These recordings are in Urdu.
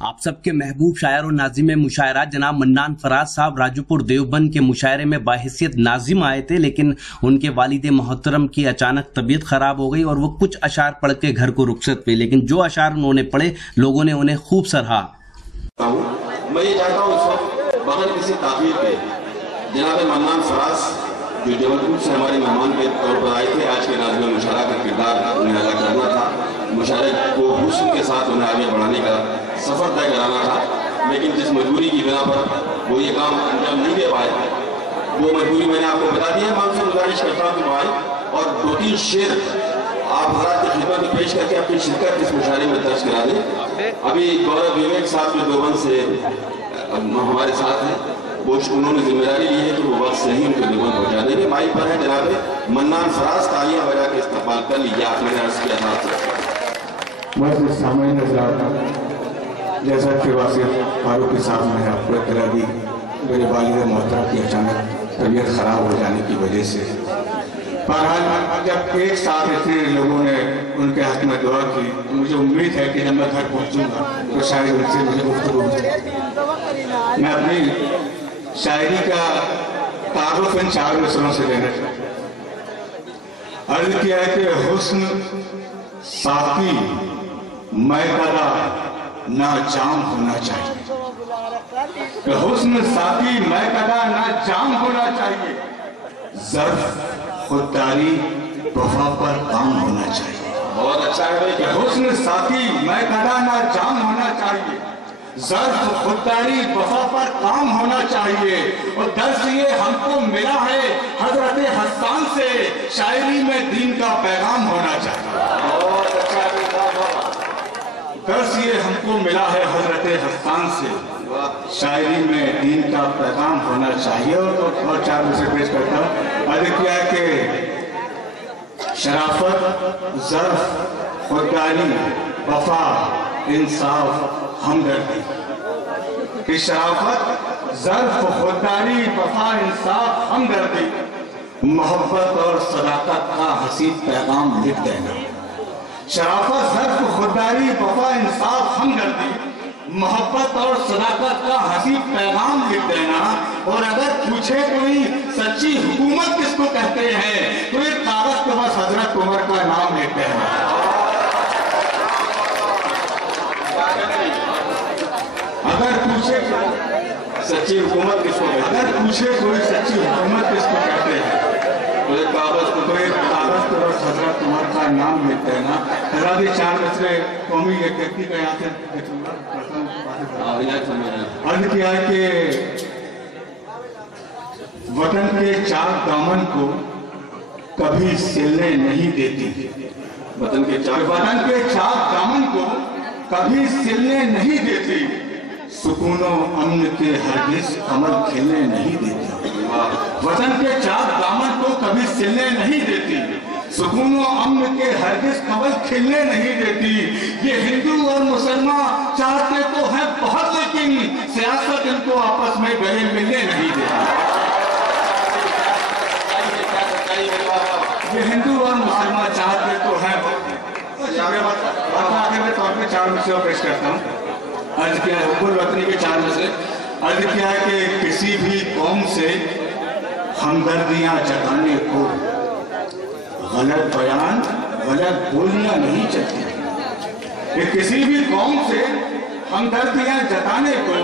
آپ سب کے محبوب شاعر و ناظم مشاعرات جناب منان فراز صاحب راجوپور دیوبند کے مشاعرے میں باحثیت ناظم آئے تھے، لیکن ان کے والد محترم کی اچانک طبیعت خراب ہو گئی اور وہ کچھ اشعار پڑھ کے گھر کو رخصت ہوئے، لیکن جو اشعار انہوں نے پڑھے لوگوں نے انہیں خوب سراہا۔ میں یہ چاہتا ہوں اس وقت بغیر کسی تاخیر کے جناب منان فراز جو جبلپور سے ہمارے مہمان کے طور پر آئے تھے، آج کے ناظم مشاعرہ کا کردار انہیں ادا کرنا تھا، مشاعرے کو حسن کے ساتھ انہیں آگے بڑھانے کا سفر طے کرانا تھا، لیکن جس مجبوری کی بنا پر وہ یہ کام انجام نہیں دے پائے، وہ مجبوری میں نے آپ کو بتا دی ہے۔ میں ان سے گزارش کرتا ہوں کہ بھائی اور 2-3 شعر آپ حضرات کی خدمت میں پیش کر کے اپنی شرکت اس مشاعرے میں درج کرا دیں۔ ابھی گورو وویک صاحب جو دیوبند سے ہمارے ساتھ ہیں، وہ انہوں نے ذمہ داری لی ہے کہ وہ وقت سے ہی ان کو دیوبند پہنچا دیں گے۔ مائک پر ہے جناب منان فراز، تالیاں بجا کے استقبال کر لیجیے۔ آپ نے عرض کیا تھا مجلس سامعین حضرات، جیسا کہ واصف فاروقی صاحب نے آپ کو اطلاع دی، میرے والد محترم کی اچانک طبیعت خراب ہو جانے کی وجہ سے، بہرحال جب ایک ساتھ اتنے لوگوں نے ان کے حق میں دعا کی تو مجھے امید ہے کہ جب میں گھر پہنچوں گا تو شاید ان سے مجھے گفتگو ہوگی۔ میں اپنی شاعری کا تعارف ان 4 مصروں سے دینا چاہتا ہوں۔ عرض کیا ہے کہ حسن ساقی میکدہ نہ جام ہونا چاہیے، حسن ساقی میکدہ نہ جام ہونا چاہیے، ظرف خودداری وفا پر کام ہونا چاہیے۔ بہت اچھا ہے کہ حسن ساقی میکدہ نہ جام ہونا چاہیے، ظرف خودداری وفا پر کام ہونا چاہیے، اور درس یہ ہم کو ملا ہے حضرت حسان سے، شاعری میں دین کا پیغام ہونا چاہیے۔ بہت اچھا ہے، درس یہ ہم کو ملا ہے حضرت حسان سے، شاعری میں دین کا پیغام ہونا چاہیے۔ اور 4 میں سے پیش کرتا ہوں۔ عرض کیا ہے کہ شرافت، ظرف، خودداری، وفا، انصاف، ہمدردی، کہ شرافت، ظرف، خودداری، وفا، انصاف، ہمدردی، محبت اور صداقت کا حسین پیغام لکھ دینا۔ شرافت، ظرف، خودداری، وفا، انصاف، ہمدردی، محبت اور صداقت کا حسین پیغام لکھ دینا، اور اگر پوچھے کوئی سچی حکومت کس کو کہتے ہیں تو ایک کاغذ کے بس حضرت عمر کا نام لکھ دینا۔ اگر پوچھے سچی حکومت کس کو کہتے ہیں، اگر پوچھے کوئی سچی حکومت کس کو کہتے ہیں تو ایک کاغذ کو کے بس حضرت عمر کا نام لکھ دینا۔ حضرات یہ 4 مصرے قومی یکجہتی کا یہاں سے عرض کیا ہے کہ وطن کے چاک دامن کو کبھی سلنے نہیں دیتی، وطن کے چاک دامن کو کبھی سلنے نہیں دیتی، سکون و امن کے ہرگز کمر کھلنے نہیں دیتی۔ وطن کے چاک دامن کو کبھی سلنے نہیں دیتی، سکون و امن کے ہرگز کمر کھلنے نہیں دیتی۔ یہ ہندو اور مسلمان چاہتے تو ہیں بہت، لیکن سیاست ان کو آپس میں گلے ملنے نہیں دیتی۔ یہ ہندو اور مسلمان چاہتے تو ہیں بہت۔ آخر میں طور پہ 4 مصرے پیش کرتا ہوں۔ عرض کیا ہے حب الوطنی کے 4 مصرے، عرض کیا ہے کہ کسی بھی قوم سے ہمدردیاں جتانے کو غلط بیان، غلط بولیاں نہیں چلتی، کہ کسی بھی قوم سے ہمدردیاں جتانے کو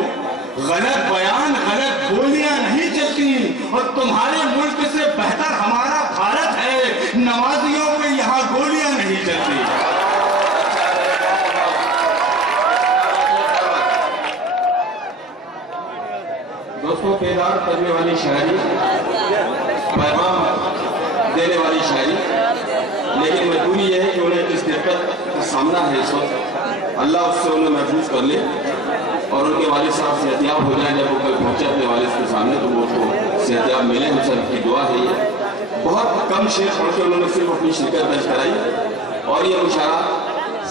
غلط بیان، غلط بولیاں نہیں چلتی، اور تمہارے ملک سے بہتر ہمارا بھارت ہے، نمازیوں پہ یہاں گولیاں نہیں چلتی۔ دوستوں، بیدار کرنے والی شاعری، پیغام دینے والی شاعری، لیکن مجبوری یہ ہے کہ انہیں اس دقت کا سامنا ہے اس وقت، اللہ اس سے انہیں محفوظ کر لے اور ان کے والد صاحب صحتیاب ہو جائیں۔ جب وہ کل پہنچے اپنے والد کے سامنے تو وہ اس کو صحتیاب ملے، ان سے کی دعا ہے۔ یہ بہت کم شعر پڑھ کے انہوں نے صرف اپنی شرکت درج کرائی، اور یہ مشاعرہ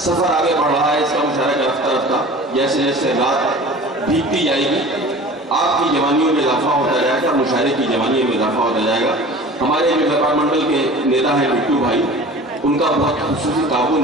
سفر آگے بڑھ رہا ہے۔ اس کا مشاعرہ کا رفتہ رفتہ جیسے جیسے رات بیتتی جائے گی، آپ کی جوانیوں میں اضافہ ہوتا جائے گا، مشاعرے کی جوانیوں میں اضافہ ہوتا جائے گا۔ ہمارے جو ویپار منڈل کے نیتا ہیں بٹو بھائی، ان کا بہت خصوصی تعاون